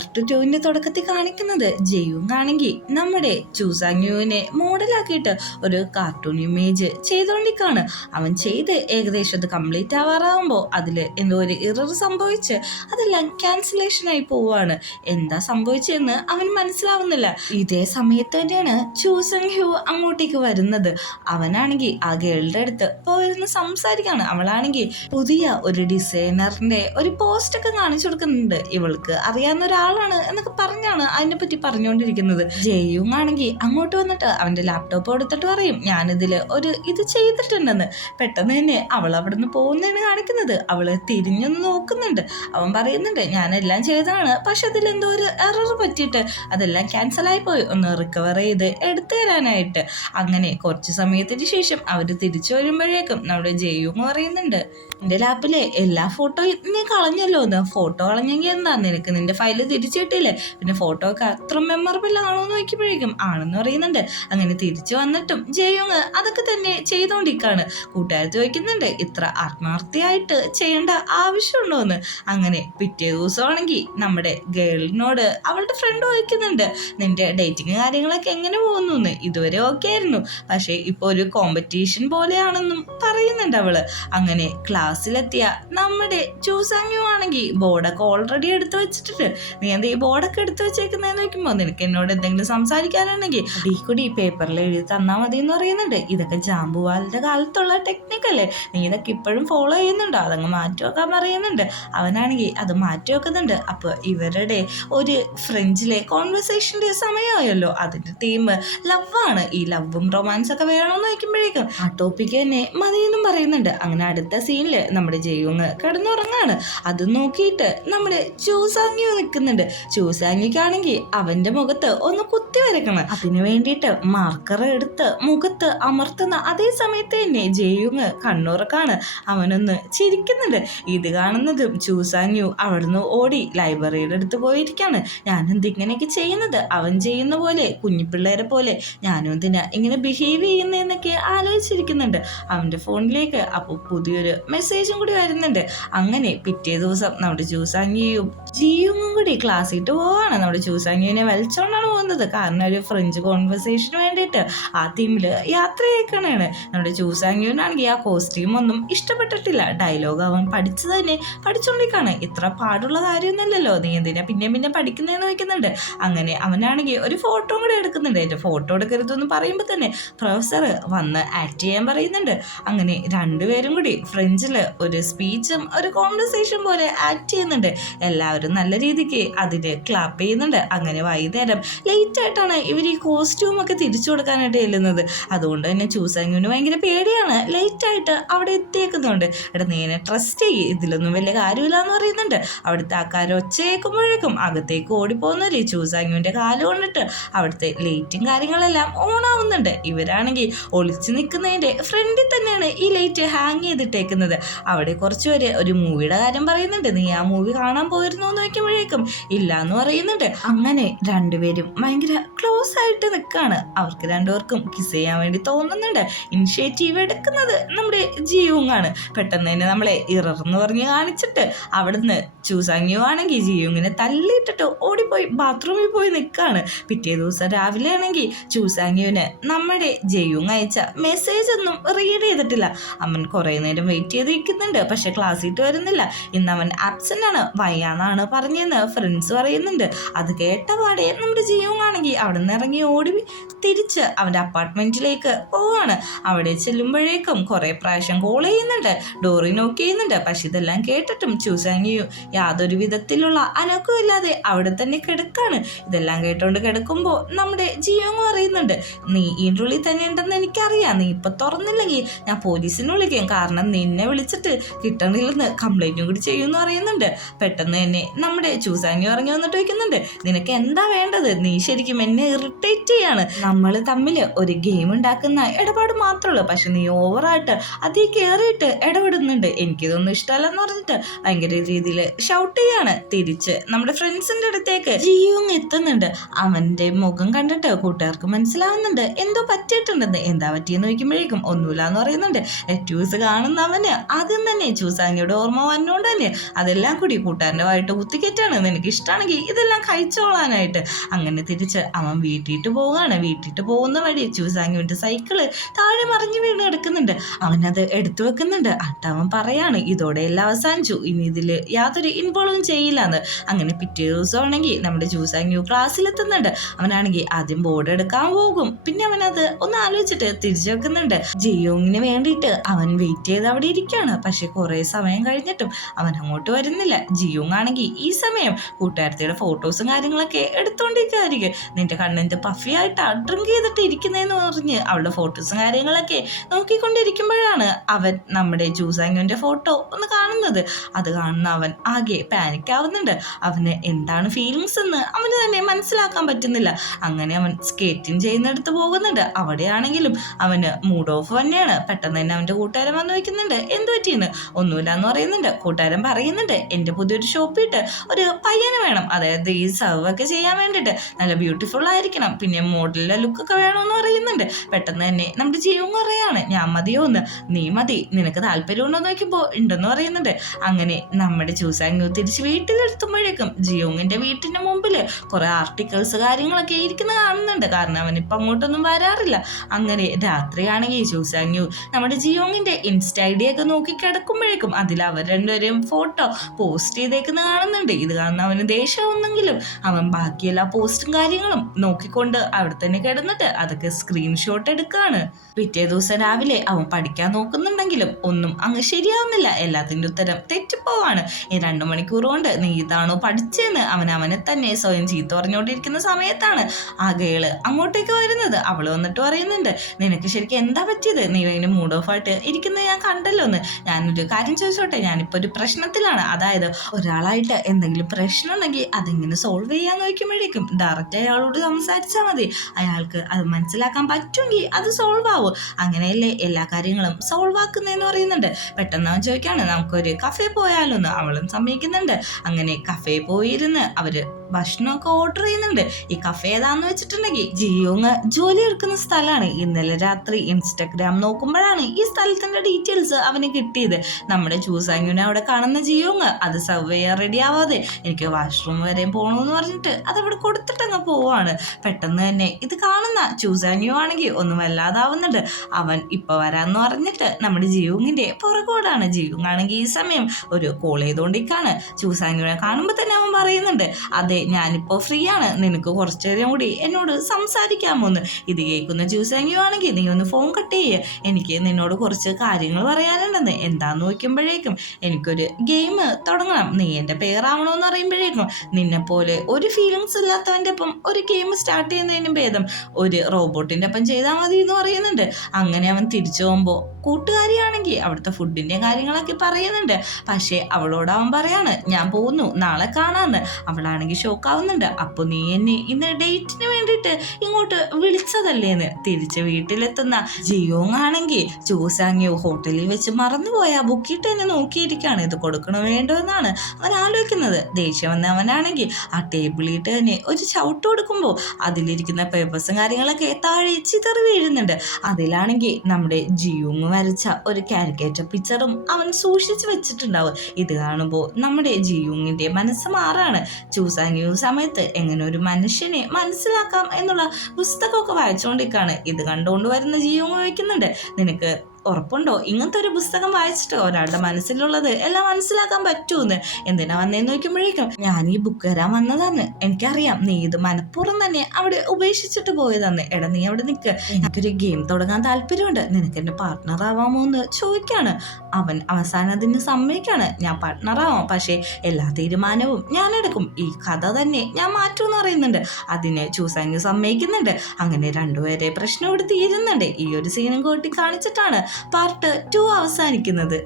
Part 2 തുടക്കത്തിൽ കാണിക്കുന്നത് ജെയുങ് ആണെങ്കിൽ നമ്മുടെ ചൂസാങ്യുവിനെ മോഡലാക്കിയിട്ട് ഒരു കാർട്ടൂൺ ഇമേജ് ചെയ്തോണ്ടിരിക്കാണ്. അവൻ ചെയ്ത് ഏകദേശം അത് കംപ്ലീറ്റ് ആവാറാകുമ്പോൾ അതിൽ എന്തോ ഒരു എറർ സംഭവിച്ച് അതെല്ലാം ക്യാൻസലേഷൻ ആയി പോവാണ്. എന്താ സംഭവിച്ചതെന്ന് അവൻ മനസ്സിലാവുന്നില്ല. ഇതേ സമയത്ത് തന്നെയാണ് ചൂസങ് ഹ്യൂ അങ്ങോട്ടേക്ക് വരുന്നത്. അവനാണെങ്കിൽ ആ ഗേളുടെ അടുത്ത് പോയിരുന്ന് സംസാരിക്കാണ്. അവളാണെങ്കിൽ പുതിയ ഒരു ഡിസൈനറിന്റെ ഒരു പോസ്റ്റ് ഒക്കെ കാണിച്ചു കൊടുക്കുന്നുണ്ട്. ഇവൾക്ക് അറിയാവുന്ന ഒരാളാണ് എന്നൊക്കെ പറഞ്ഞാണ് അതിനെ പറ്റി പറഞ്ഞുകൊണ്ടിരിക്കുന്നത്. ജെയുങ് ആണെങ്കിൽ അങ്ങോട്ട് വന്നിട്ട് അവന്റെ ലാപ്ടോപ്പ് എടുത്തിട്ട് പറയും, ഞാനിതിൽ ഒരു ഇത് ചെയ്തിട്ടുണ്ടെന്ന്. പെട്ടെന്ന് തന്നെ അവൾ അവിടെ നിന്ന് പോകുന്നതാണ് കാണിക്കുന്നത്. അവള് തിരിഞ്ഞൊന്ന് നോക്കുന്നുണ്ട്. അവൻ പറയുന്നുണ്ട്, ഞാനെല്ലാം ചെയ്തതാണ്, പക്ഷെ അതിലെന്തോ ഒരു എറർ പറ്റിയിട്ട് അതെല്ലാം ക്യാൻസലായി പോയി, ഒന്ന് റിക്കവർ ചെയ്ത് എടുത്തു തരാനായിട്ട്. അങ്ങനെ കുറച്ച് സമയത്തിന് ശേഷം അവര് തിരിച്ചു വരുമ്പോഴേക്കും നമ്മുടെ ജെയുങ് പറയുന്നുണ്ട്, എന്റെ ലാപ്പിലെ എല്ലാ ഫോട്ടോയും നീ കളഞ്ഞല്ലോ എന്ന്. ഫോട്ടോ കളഞ്ഞെങ്കിൽ എന്താ, നിനക്ക് നിന്റെ ഫയല് തിരിച്ചു കിട്ടിയില്ലേ, പിന്നെ ഫോട്ടോ ഒക്കെ അത്ര മെമ്മറബിൾ ആണോ എന്ന് നോക്കിയപ്പോഴേക്കും ആണെന്ന് പറയുന്നുണ്ട്. അങ്ങനെ തിരിച്ചു വന്നിട്ടും ജെയുങ് അതൊക്കെ തന്നെ ചെയ്തോണ്ടിരിക്കാണ്. കൂട്ടുകാർ ചോദിക്കുന്നുണ്ട്, ഇത്ര ആത്മാർത്ഥയായിട്ട് ചെയ്യേണ്ട ആവശ്യമുണ്ടോ എന്ന്. അങ്ങനെ പിറ്റേ ദിവസമാണെങ്കിൽ നമ്മുടെ ഗേളിനോട് അവളുടെ ഫ്രണ്ട് ചോദിക്കുന്നുണ്ട്, നിന്റെ ഡേറ്റിങ് കാര്യങ്ങളൊക്കെ എങ്ങനെ പോകുന്നു എന്ന്. ഇതുവരെ ഓക്കെ ആയിരുന്നു, പക്ഷേ ഇപ്പൊ ഒരു കോമ്പറ്റീഷൻ പോലെയാണെന്നും പറയുന്നുണ്ട് അവള്. അങ്ങനെ ക്ലാസ്സിലെത്തിയ നമ്മുടെ ചൂസാങ്യു ആണെങ്കിൽ ബോർഡൊക്കെ ഓൾറെഡി എടുത്തു വെച്ചിട്ടുണ്ട്. നീ എന്താ ഈ ബോർഡൊക്കെ എടുത്തു വെച്ചേക്കുന്നതെന്ന് നോക്കുമ്പോൾ, നിനക്ക് എന്നോട് എന്തെങ്കിലും സംസാരിക്കാനുണ്ടെങ്കിൽ ഈ കൂടി പേപ്പറിൽ എഴുതി തന്നാൽ മതി എന്ന് പറയുന്നുണ്ട്. ഇതൊക്കെ ജാമ്പുവാലിന്റെ കാലത്തുള്ള ടെക്നിക്കല്ലേ, നീ ഇതൊക്കെ ഇപ്പോഴും ഫോളോ ചെയ്യുന്നുണ്ടോ, അതങ്ങ് മാറ്റി വെക്കാൻ പറയുന്നുണ്ട്. അവനാണെങ്കിൽ അത് മാറ്റി വെക്കുന്നുണ്ട്. അപ്പോൾ ഇവരുടെ ഒരു ഫ്രഞ്ചിലെ കോൺവെർസേഷന്റെ സമയമായല്ലോ, അതിന്റെ തീം ലവാണ്. ഈ ലവും റൊമാൻസ് ഒക്കെ വേണമെന്ന് വയ്ക്കുമ്പോഴേക്കും ആ ടോപ്പിക്ക് തന്നെ മതിയെന്നും പറയുന്നുണ്ട്. അങ്ങനെ അടുത്ത സീനില് നമ്മുടെ ജെയുങ് കിടന്നുറങ്ങാണ്. അത് നോക്കിയിട്ട് നമ്മുടെ ചൂസാങ്യു നിൽക്കുന്നുണ്ട്. ചൂസാങ്യുക്കാണെങ്കിൽ അവന്റെ മുഖത്ത് ഒന്ന് കുത്തി വരക്കണം. അതിനു വേണ്ടിയിട്ട് മാർക്കർ എടുത്ത് മുഖത്ത് അമർത്തുന്ന അതേ സമയത്ത് തന്നെ ജെയുങ് കണ്ണുറക്കാണ്. അവനൊന്ന് ചിരിക്കുന്നുണ്ട്. ഇത് കാണുന്നതും ചൂസാങ്യു അവിടുന്ന് ഓടി ലൈബ്രറിയുടെ അടുത്ത് പോയിരിക്കാണ്. ഞാനെന്ത് ഇങ്ങനെയൊക്കെ ചെയ്യുന്നത്, അവൻ ചെയ്യുന്ന പോലെ കുഞ്ഞിപ്പിള്ളേരെ പോലെ ഞാനും എന്തിനാ ഇങ്ങനെ ബിഹേവ് ചെയ്യുന്നതെന്നൊക്കെ ആലോചിച്ചിരിക്കുന്നുണ്ട് അവന്റെ ഫോണിലേക്ക്. അപ്പോൾ പുതിയൊരു മെസ്സേജും കൂടി വരുന്നുണ്ട്. അങ്ങനെ പിറ്റേ ദിവസം നമ്മുടെ ചൂസാങ്യും ജിയുങ്ങും കൂടി ക്ലാസ്സിട്ട് പോവാണ്. നമ്മുടെ ചൂസാങ്യുവിനെ വലിച്ചോണ്ടാണ് പോകുന്നത്. കാരണം ഒരു ഫ്രഞ്ച് കോൺവെർസേഷന് വേണ്ടിയിട്ട് ആ തീമില് യാത്ര ചെയ്യണേണ്. നമ്മുടെ ചൂസാങ്യുവിനാണെങ്കിൽ ആ കോസ്റ്റ്യൂം ഒന്നും ഇഷ്ടപ്പെട്ടിട്ടില്ല. ഡയലോഗ് അവൻ പഠിച്ചു തന്നെ പഠിച്ചോണ്ടിരിക്കാണ്. ഇത്ര പാടുള്ള കാര്യമൊന്നുമല്ലല്ലോ, നീ എന്തിനാ പിന്നെ പഠിക്കുന്നതെന്ന് വയ്ക്കുന്നുണ്ട്. അങ്ങനെ അവനാണെങ്കിൽ ഒരു ഫോട്ടോ കൂടെ എടുക്കുന്നുണ്ട്. എൻ്റെ ഫോട്ടോ എടുക്കരുതെന്ന് പറയുമ്പോൾ തന്നെ പ്രൊഫസർ വന്ന് ആക്ട് ചെയ്യാൻ പറയുന്നുണ്ട്. അങ്ങനെ രണ്ടുപേരും കൂടി ഫ്രഞ്ചില് ഒരു സ്പീച്ചും ഒരു കോൺവെർസേഷൻ പോലെ ആക്ട് ചെയ്യുന്നുണ്ട്. എല്ലാവരും നല്ല രീതിക്ക് അതിന് ക്ലാപ്പ് ചെയ്യുന്നുണ്ട്. അങ്ങനെ വൈകുന്നേരം ലേറ്റ് ആയിട്ടാണ് ഇവർ ഈ കോസ്റ്റ്യൂം ഒക്കെ തിരിച്ചു കൊടുക്കാനായിട്ട് ചെല്ലുന്നത്. അതുകൊണ്ട് തന്നെ ചൂസാങ്യുവിന് ഭയങ്കര പേടിയാണ്. ലേറ്റ് ആയിട്ട് അവിടെ എത്തിയേക്കുന്നുണ്ട്. എടാ നീ എന്നെ ട്രസ്റ്റ് ചെയ്യ്, ഇതിലൊന്നും വലിയ കാര്യമില്ല എന്ന് പറയുന്നുണ്ട്. അവിടുത്തെ ആൾക്കാർ ഒച്ച കേൾക്കുമ്പോഴേക്കും അകത്തേക്ക് ഓടിപ്പോകുന്നില്ലേ ചൂസാങ്യുവിന്റെ കാല് കൊണ്ടിട്ട് അവിടുത്തെ ലൈറ്റും കാര്യങ്ങളെല്ലാം ഓൺ ആവുന്നുണ്ട്. ഇവരാണെങ്കിൽ ഒളിച്ചു നിൽക്കുന്നതിന്റെ ഫ്രണ്ടിൽ തന്നെയാണ് ഈ ലൈറ്റ് ഹാങ് ചെയ്തിട്ടേക്കുന്നത്. അവിടെ കുറച്ച് പേര് ഒരു മൂവിയുടെ കാര്യം പറയുന്നുണ്ട്. നീ ആ മൂവി കാണാൻ പോയിരുന്നു എന്ന് നോക്കുമ്പോഴേക്കും ഇല്ല എന്ന് പറയുന്നുണ്ട്. അങ്ങനെ രണ്ടുപേരും ഭയങ്കര ക്ലോസ് ആയിട്ട് നിൽക്കാണ്. അവർക്ക് രണ്ടുപേർക്കും കിസ് ചെയ്യാൻ വേണ്ടി തോന്നുന്നുണ്ട്. ഇനിഷ്യേറ്റീവ് എടുക്കുന്നത് നമ്മുടെ ജിയുങ് ആണ്. പെട്ടെന്ന് തന്നെ നമ്മളെ ഇറർന്ന് പറഞ്ഞ് കാണിച്ചിട്ട് അവിടുന്ന് ചൂസാങ്യു ആണെങ്കിൽ ജിയുങ്ങിനെ തള്ളിയിട്ടിട്ട് ഓടിപ്പോയി ബാത്റൂമിൽ പോയി നിൽക്കാണ്. പിറ്റേ ദിവസം രാവിലെ ആണെങ്കിൽ ചൂസാങ്യുവിന് നമ്മുടെ ജെയുങ് അയച്ച മെസ്സേജ് ഒന്നും റീഡ് ചെയ്തിട്ടില്ല. അവൻ കുറേ നേരം വെയിറ്റ് ചെയ്തിരിക്കുന്നുണ്ട്. പക്ഷെ ക്ലാസ്സിട്ട് വരുന്നില്ല. ഇന്ന് അവൻ ആബ്സെന്റ് ആണ്, വയ്യാന്നാണ് പറഞ്ഞെന്ന് ഫ്രണ്ട്സ് പറയുന്നുണ്ട്. അത് കേട്ട പാടെ നമ്മുടെ ജിയോങ് ആണെങ്കിൽ അവിടെ നിന്ന് ഇറങ്ങി ഓടി തിരിച്ച് അവൻ്റെ അപ്പാർട്ട്മെന്റിലേക്ക് പോവാണ്. അവിടെ ചെല്ലുമ്പോഴേക്കും കുറേ പ്രാവശ്യം കോൾ ചെയ്യുന്നുണ്ട്, ഡോറി നോക്ക് ചെയ്യുന്നുണ്ട്. പക്ഷെ ഇതെല്ലാം കേട്ടിട്ടും ചൂസാങ്യു യാതൊരു വിധത്തിലുള്ള അനക്കമില്ലാതെ അവിടെ തന്നെ കിടക്കാണ്. ഇതെല്ലാം കേട്ടോണ്ട് കിടക്കുമ്പോൾ നമ്മുടെ ജിയോങ് പറയുന്നുണ്ട്, നീ ഈ ഉള്ളിൽ തന്നെ ഉണ്ടെന്ന് എനിക്കറിയാം, നീ ഇപ്പൊ തുറന്നില്ലെങ്കിൽ ഞാൻ പോലീസിനെ വിളിക്കും, കാരണം നിന്നെ വിളിച്ചിട്ട് കിട്ടണില്ലെന്ന് കംപ്ലൈന്റും കൂടി ചെയ്യുമെന്ന് പറയുന്നുണ്ട്. പെട്ടെന്ന് തന്നെ നമ്മുടെ ചൂസാങ്യു ഇറങ്ങി വന്നിട്ട് വയ്ക്കുന്നുണ്ട്, നിനക്ക് എന്താ വേണ്ടത്, നീ ശരിക്കും എന്നെ ഇറിറ്റേറ്റ് ചെയ്യാണ്, നമ്മൾ തമ്മിൽ ഒരു ഗെയിം ഉണ്ടാക്കുന്ന ഇടപാട് മാത്രമേ, പക്ഷെ നീ ഓവറായിട്ട് അതിൽ കയറിയിട്ട് ഇടപെടുന്നുണ്ട്, എനിക്കിതൊന്നും ഇഷ്ടമല്ലെന്ന് പറഞ്ഞിട്ട് ഭയങ്കര രീതിയിൽ ഷൗട്ട് ചെയ്യാണ്. തിരിച്ച് നമ്മുടെ ഫ്രണ്ട്സിന്റെ അടുത്തേക്ക് ജിയോങ് എത്തുന്നുണ്ട്. അവന്റെ മുഖം കണ്ടിട്ട് കൂട്ടുകാർക്ക് മനസ്സിലാവുന്നുണ്ട് എന്തോ പറ്റിയിട്ടുണ്ടെന്ന്. എന്താ പറ്റിയെന്ന് ചോദിക്കുമ്പോഴേക്കും ഒന്നുമില്ല എന്ന് പറയുന്നുണ്ട്. ലെറ്റ്യൂസ് കാണുന്നവന് ആദ്യം തന്നെ ചൂസാങ്യുടെ ഓർമ്മ വന്നുകൊണ്ട് തന്നെ അതെല്ലാം കൂടി കൂട്ടുകാരൻ്റെ വായിട്ട് കുത്തിക്കറ്റാണ്, നിനക്ക് ഇഷ്ടമാണെങ്കിൽ ഇതെല്ലാം കഴിച്ചോളാനായിട്ട്. അങ്ങനെ തിരിച്ച് അവൻ വീട്ടിട്ട് പോവുകയാണ്. വീട്ടിട്ട് പോകുന്ന വഴി ചൂസാങ്യുവിൻ്റെ സൈക്കിള് താഴെ മറിഞ്ഞു വീണ് കിടക്കുന്നുണ്ട്. അവനത് എടുത്തു വെക്കുന്നുണ്ട്. അവൻ പറയാണ് ഇതോടെ എല്ലാം അവസാനിച്ചു, ഇനി ഇതിൽ യാതൊരു ഇൻവോൾവും ചെയ്യില്ലാന്ന്. അങ്ങനെ പിറ്റേ ദിവസമാണെങ്കിൽ നമ്മുടെ ചൂസാങ്യു ക്ലാസ്സിലെത്തുന്നുണ്ട്. അവനാണെങ്കിൽ ആദ്യം ബോർഡ് എടുക്കാൻ പോകും. പിന്നെ അവനത് ഒന്ന് ആലോചിച്ചിട്ട് തിരിച്ചു വെക്കുന്നുണ്ട്. ജിയോങ്ങിന് വേണ്ടിയിട്ട് അവൻ വെയിറ്റ് ചെയ്ത് അവിടെ ഇരിക്കുകയാണ്. പക്ഷെ കുറെ സമയം കഴിഞ്ഞിട്ടും അവൻ അങ്ങോട്ട് വരുന്നില്ല. ജിയോങ് ആണെങ്കിൽ ഈ സമയം കൂട്ടുകാരത്തിയുടെ ഫോട്ടോസും കാര്യങ്ങളൊക്കെ എടുത്തോണ്ടിരിക്കുകയായിരിക്കും. നിന്റെ കണ്ണിന്റെ പഫിയായിട്ടാ ഡ്രിങ്ക് ചെയ്തിട്ട് ഇരിക്കുന്നതെന്ന് പറഞ്ഞ് അവളുടെ ഫോട്ടോസും കാര്യങ്ങളൊക്കെ നോക്കിക്കൊണ്ടിരിക്കുമ്പോഴാണ് അവൻ നമ്മുടെ ചൂസാങ്യുവിന്റെ ഫോട്ടോ ഒന്ന് കാണുന്നത്. അത് കാണുന്ന അവൻ ആകെ പാനിക് ആവുന്നുണ്ട്. അവന് എന്താണ് ഫീലിങ്സ് എന്ന് അവന് തന്നെ മനസ്സിലാക്കാൻ പറ്റുന്നില്ല. അങ്ങനെ അവൻ സ്കേറ്റിംഗ് ചെയ്യുന്നിടത്ത് പോകുന്നുണ്ട്. അവിടെയാണെങ്കിലും അവന് മൂഡ് ഓഫ് തന്നെയാണ്. പെട്ടെന്ന് തന്നെ അവന്റെ കൂട്ടുകാരൻ വന്ന് വയ്ക്കുന്നുണ്ട്. എന്ത് പറ്റിയെന്ന്? ഒന്നുമില്ല എന്ന് പറയുന്നുണ്ട്. കൂട്ടുകാരൻ പറയുന്നുണ്ട് എൻ്റെ പുതിയൊരു ഷോപ്പിട്ട് ഒരു പയ്യനെ വേണം, അതായത് ഈ സർവ് ഒക്കെ ചെയ്യാൻ വേണ്ടിയിട്ട് നല്ല ബ്യൂട്ടിഫുൾ ആയിരിക്കണം, പിന്നെ മോഡലിലെ ലുക്കൊക്കെ വേണമെന്ന് പറയുന്നുണ്ട്. പെട്ടെന്ന് തന്നെ നമ്മുടെ ജിയോങ് പറയാണ് ഞാൻ മതിയോ എന്ന്. നീ മതി, നിനക്ക് താല്പര്യമുണ്ടോ എന്ന് നോക്കുമ്പോൾ ഉണ്ടെന്ന് പറയുന്നുണ്ട്. അങ്ങനെ നമ്മുടെ ചൂസാങ്യു തിരിച്ച് വീട്ടിലെത്തുമ്പോഴേക്കും ജിയോങ്ങിന്റെ വീട്ടിന്റെ മുമ്പിൽ കുറെ ആർട്ടിക്കിൾസ് കാര്യങ്ങളൊക്കെ ഇരിക്കുന്ന കാണുന്നുണ്ട്. കാരണം അവനിപ്പോൾ അങ്ങോട്ടൊന്നും വരാറില്ല. അങ്ങനെ രാത്രിയാണെങ്കിൽ ചൂസാങ്യു നമ്മുടെ ജിയോങ്ങിന്റെ ഇൻസ്റ്റ ഐഡി ഒക്കെ നോക്കി കിടക്കുമ്പോഴേക്കും അതിൽ അവർ രണ്ടുപേരും ഫോട്ടോ പോസ്റ്റ് ചെയ്തേക്കുന്ന കാണുന്നുണ്ട്. ഇത് കാണുന്ന അവന് ദേഷ്യമൊന്നെങ്കിലും അവൻ ബാക്കി എല്ലാ പോസ്റ്റും കാര്യങ്ങളും നോക്കിക്കൊണ്ട് അവിടെ തന്നെ കിടന്നിട്ട് അതൊക്കെ സ്ക്രീൻഷോട്ട് എടുക്കുകയാണ്. പിറ്റേ ദിവസം രാവിലെ അവൻ പഠിക്കാൻ നോക്കുന്നുണ്ടെങ്കിലും ഒന്നും അങ്ങ് ശരിയാവുന്നില്ല. എല്ലാത്തിൻ്റെ ഉത്തരം തെറ്റിപ്പോവാണ്. ഈ 2 മണിക്കൂർ കൊണ്ട് നീ ഇതാണോ പഠിച്ചതെന്ന് അവനെ തന്നെ സ്വയം ചീത്ത പറഞ്ഞുകൊണ്ടിരിക്കുന്ന സമയത്താണ് ആ ഗേള് അങ്ങോട്ടേക്ക് വരുന്നത്. അവള് വന്നിട്ട് പറയുന്നുണ്ട് നിനക്ക് ശരിക്കും എന്താ പറ്റിയത്? നീ ഇങ്ങനെ മൂഡ് ഓഫ് ആയിട്ട് ഇരിക്കുന്നത് ഞാൻ കണ്ടല്ലോ എന്ന്. ഞാനൊരു കാര്യം ചോദിച്ചോട്ടെ, ഞാനിപ്പോൾ ഒരു പ്രശ്നത്തിലാണ്. അതായത് ഒരാളായിട്ട് എന്തെങ്കിലും പ്രശ്നം ഉണ്ടെങ്കിൽ അതെങ്ങനെ സോൾവ് ചെയ്യാൻ നോക്കുമ്പോഴേക്കും ഡയറക്റ്റ് അയാളോട് സംസാരിച്ചാൽ മതി. അയാൾക്ക് അത് മനസ്സിലാക്കാൻ പറ്റുമെങ്കിൽ അത് സോൾവ് ആവും. അങ്ങനെയല്ലേ എല്ലാ കാര്യങ്ങളും സോൾവ് ആക്കുന്നതെന്ന് പറയുന്നുണ്ട്. പെട്ടെന്ന് അവൻ ചോദിക്കാണ് നമുക്കൊരു കഫേ പോയാലോ എന്ന്. അവളും സമ്മതിക്കുന്നുണ്ട്. അങ്ങനെ കഫേ പോയിരുന്ന് അവര് ഭക്ഷണമൊക്കെ ഓർഡർ ചെയ്യുന്നുണ്ട്. ഈ കഫേ ഏതാന്ന് വെച്ചിട്ടുണ്ടെങ്കിൽ ജിയോങ് ജോലി എടുക്കുന്ന സ്ഥലമാണ്. ഇന്നലെ രാത്രി ഇൻസ്റ്റഗ്രാം നോക്കുമ്പോഴാണ് ഈ സ്ഥലത്തിന്റെ ഡീറ്റെയിൽസ് അവന് കിട്ടിയത്. നമ്മുടെ ചൂസാങ്യുനെ അവിടെ കാണുന്ന ജിയോങ് അത് സർവ് ചെയ്യാൻ റെഡി ആവാതെ എനിക്ക് വാഷ്റൂം വരെ പോകണമെന്ന് പറഞ്ഞിട്ട് അതവിടെ കൊടുത്തിട്ടങ്ങ് പോവാണ്. പെട്ടെന്ന് തന്നെ ഇത് കാണുന്ന ചൂസാങ്യു ആണെങ്കിൽ ഒന്നും വല്ലാതാവുന്നുണ്ട്. അവൻ ഇപ്പൊ വരാന്ന് പറഞ്ഞിട്ട് നമ്മുടെ ജിയോങ്ങിന്റെ പുറകോടാണ്. ജിയോങ് ആണെങ്കിൽ ഈ സമയം ഒരു കോൾ ചെയ്തോണ്ടിരിക്കാണ്. ചൂസാങ്യുനെ കാണുമ്പോൾ തന്നെ അവൻ പറയുന്നുണ്ട് അതെ ഞാനിപ്പോൾ ഫ്രീ ആണ്, നിനക്ക് കുറച്ചു നേരം കൂടി എന്നോട് സംസാരിക്കാമോന്ന്. ഇത് കേൾക്കുന്ന ചൂസാങ്യു ആണെങ്കിൽ നീ ഒന്ന് ഫോൺ കട്ട് ചെയ്യ്, എനിക്ക് നിന്നോട് കുറച്ച് കാര്യങ്ങൾ പറയാനുണ്ടെന്ന്. എന്താന്ന് നോക്കുമ്പോഴേക്കും എനിക്കൊരു ഗെയിം തുടങ്ങണം, നീ എൻ്റെ പേരാവണമെന്ന് അറിയുമ്പോഴേക്കും നിന്നെ പോലെ ഒരു ഫീലിങ്സ് ഇല്ലാത്തവൻ്റെ ഒപ്പം ഒരു ഗെയിം സ്റ്റാർട്ട് ചെയ്യുന്നതിനും ഭേദം ഒരു റോബോട്ടിൻ്റെ ഒപ്പം ചെയ്താൽ മതി എന്ന് പറയുന്നുണ്ട്. അങ്ങനെ അവൻ തിരിച്ചു പോകുമ്പോൾ കൂട്ടുകാരിയാണെങ്കിൽ അവിടുത്തെ ഫുഡിൻ്റെ കാര്യങ്ങളൊക്കെ പറയുന്നുണ്ട്. പക്ഷേ അവളോട് അവൻ പറയാണ് ഞാൻ പോകുന്നു, നാളെ കാണാമെന്ന്. അവളാണെങ്കിൽ ഷോക്കാവുന്നുണ്ട്. അപ്പോൾ നീ എന്നെ ഇന്ന് ഡേറ്റിന് വേണ്ടിയിട്ട് ഇങ്ങോട്ട് വിളിച്ചതല്ലേന്ന്. തിരിച്ച് വീട്ടിലെത്തുന്ന ജിയോങ് ആണെങ്കിൽ ചൂസാങ്യു ഹോട്ടലിൽ വെച്ച് മറന്നുപോയ ബുക്കിട്ട് തന്നെ നോക്കിയിരിക്കുകയാണ്. ഇത് കൊടുക്കണോ വേണ്ടോ എന്നാണ് അവൻ ആലോചിക്കുന്നത്. ദേഷ്യം വന്ന അവനാണെങ്കിൽ ആ ടേബിളിട്ട് തന്നെ ഒരു ചവിട്ട് കൊടുക്കുമ്പോൾ അതിലിരിക്കുന്ന പേപ്പേഴ്സും കാര്യങ്ങളൊക്കെ താഴെ ചിതറി വീഴുന്നുണ്ട്. അതിലാണെങ്കിൽ നമ്മുടെ ജിയോങ് വരച്ച ഒരു കാരിക്കേച്ചർ പിക്ചറും അവൻ സൂക്ഷിച്ചു വെച്ചിട്ടുണ്ടാവും. ഇത് കാണുമ്പോൾ നമ്മുടെ ജിയോങ്ങിന്റെ മനസ്സ് മാറാണ്. ചൂസാങ്യു സമയത്ത് എങ്ങനെ ഒരു മനുഷ്യനെ മനസ്സിലാക്കാം എന്നുള്ള പുസ്തകമൊക്കെ വായിച്ചുകൊണ്ടിരിക്കുകയാണ്. ഇത് കണ്ടുകൊണ്ട് വരുന്ന ജിയോങ് ചോദിക്കുന്നുണ്ട് നിനക്ക് ഉറപ്പുണ്ടോ ഇങ്ങനത്തെ ഒരു പുസ്തകം വായിച്ചിട്ട് ഒരാളുടെ മനസ്സിലുള്ളത് എല്ലാം മനസ്സിലാക്കാൻ പറ്റുമെന്ന്? എന്തിനാ വന്നേന്ന് നോക്കുമ്പോഴേക്കും ഞാൻ ഈ ബുക്ക് തരാൻ വന്നതാന്ന്, എനിക്കറിയാം നീ ഇത് മനഃപൂർവ്വം തന്നെ അവിടെ ഉപേക്ഷിച്ചിട്ട് പോയതാന്ന്. എടാ നീ അവിടെ നിൽക്ക്, എനിക്കൊരു ഗെയിം തുടങ്ങാൻ താല്പര്യമുണ്ട്, നിനക്ക് എൻ്റെ പാർട്ട്ണർ ആവാമോ എന്ന് ചോദിക്കാണ്. അവൻ അവസാനം അതിന് സമ്മതിക്കാണ്. ഞാൻ പാർട്ട്ണർ ആവാം, പക്ഷേ എല്ലാ തീരുമാനവും ഞാൻ എടുക്കും, ഈ കഥ തന്നെ ഞാൻ മാറ്റുമെന്ന് പറയുന്നുണ്ട്. അതിന് ചൂസാങ്യു സമ്മതിക്കുന്നുണ്ട്. അങ്ങനെ രണ്ടുപേരെ പ്രശ്നം ഇവിടെ തീരുന്നുണ്ട്. ഈ ഒരു സീനും കൂട്ടി കാണിച്ചിട്ടാണ് പാർട്ട് 2 അവസാനിക്കുന്നത്.